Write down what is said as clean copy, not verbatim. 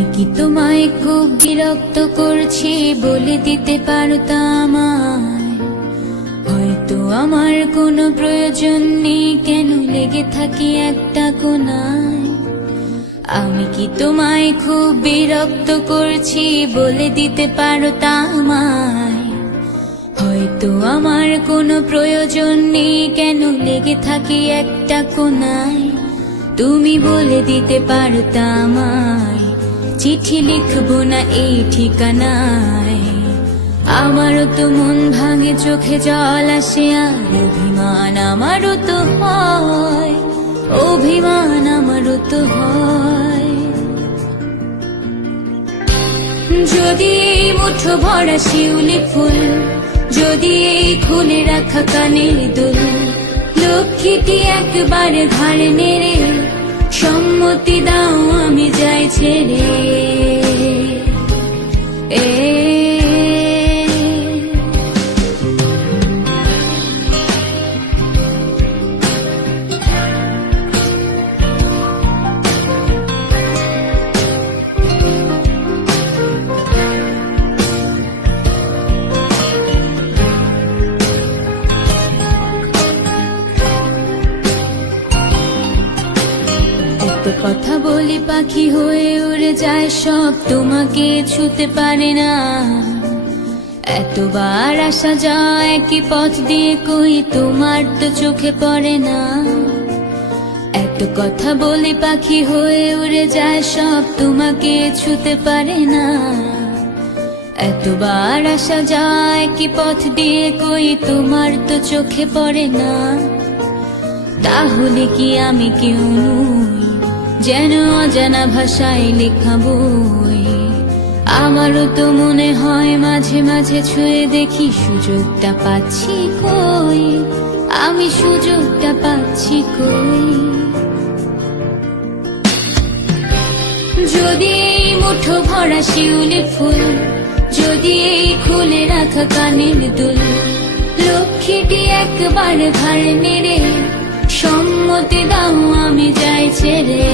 আমি কি তোমায় খুব বিরক্ত করছি বলে দিতে পারতাম, হয়তো আমার কোনো প্রয়োজন নেই, কেন লেগে থাকি একটা কোণায়। আমি কি তোমায় খুব বিরক্ত করছি বলে দিতে পারতাম, হয়তো আমার কোনো প্রয়োজন নেই, কেন লেগে থাকি একটা কোণায়। তুমি বলে দিতে পারতাম চিঠি লিখবো না এই ঠিকানায়। আমারও তো মন ভাঙে, চোখে জল আসে, আর অভিমান আমারও তো হয়, অভিমান আমারও তো হয়। যদি এই মুঠো ভরা শিউলি ফুল, যদি এই খুলে রাখা কানের দুল, লক্ষ্মীটি একবার ঘাড় নেড়ে সম্মতি দাও আমি যাই ছেড়ে। কথা বলি পাখি হয়ে উড়ে যায় সব, তোমাকে ছুতে পারে না। এতবার আসা যায় একই পথ দিয়ে, কই তোমার তো চোখে পড়ে না। এত কথা বলি পাখি হয়ে উড়ে যায় সব, তোমাকে ছুতে পারে না। এতবার আসা যায় একই পথ দিয়ে, কই তোমার তো চোখে পড়ে না। তাহলে কি আমি কেউ নই, যেন অজানা ভাষায় লেখা বই? আমারও তো মনে হয় মাঝে মাঝে ছুঁয়ে দেখি সুযোগটা পাচ্ছি কই, আমি সুযোগটা পাচ্ছি কই। যদি এই মুঠো ভরা শিউলি ফুল, যদি এই খুলে রাখা কানের দুল, লক্ষ্মীটি একবার ঘাড় নেড়ে সম্মতি দাও আমি যাই ছেড়ে।